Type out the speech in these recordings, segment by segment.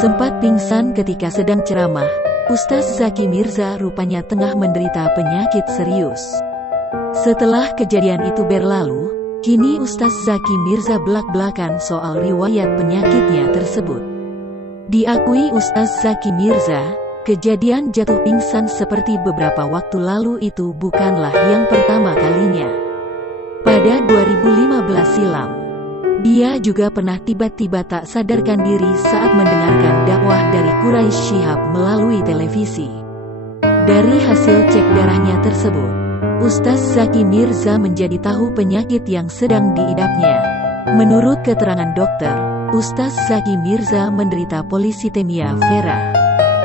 Sempat pingsan ketika sedang ceramah, Ustaz Zaki Mirza rupanya tengah menderita penyakit serius. Setelah kejadian itu berlalu, kini Ustaz Zaki Mirza belak-belakan soal riwayat penyakitnya tersebut. Diakui Ustaz Zaki Mirza, kejadian jatuh pingsan seperti beberapa waktu lalu itu bukanlah yang pertama kalinya. Pada 2015 silam, dia juga pernah tiba-tiba tak sadarkan diri saat mendengarkan dakwah dari Quraisy Shihab melalui televisi. Dari hasil cek darahnya tersebut, Ustaz Zaki Mirza menjadi tahu penyakit yang sedang diidapnya. Menurut keterangan dokter, Ustaz Zaki Mirza menderita polisitemia vera,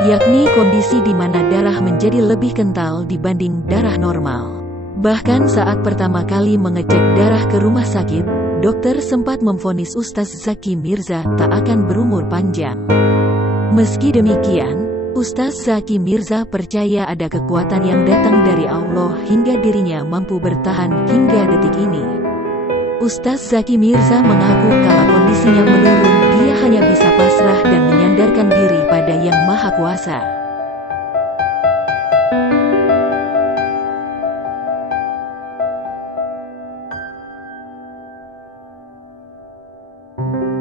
yakni kondisi di mana darah menjadi lebih kental dibanding darah normal. Bahkan saat pertama kali mengecek darah ke rumah sakit, dokter sempat memvonis Ustaz Zaki Mirza tak akan berumur panjang. Meski demikian, Ustaz Zaki Mirza percaya ada kekuatan yang datang dari Allah hingga dirinya mampu bertahan hingga detik ini. Ustaz Zaki Mirza mengaku kala kondisinya menurun, dia hanya bisa pasrah dan menyandarkan diri pada Yang Maha Kuasa.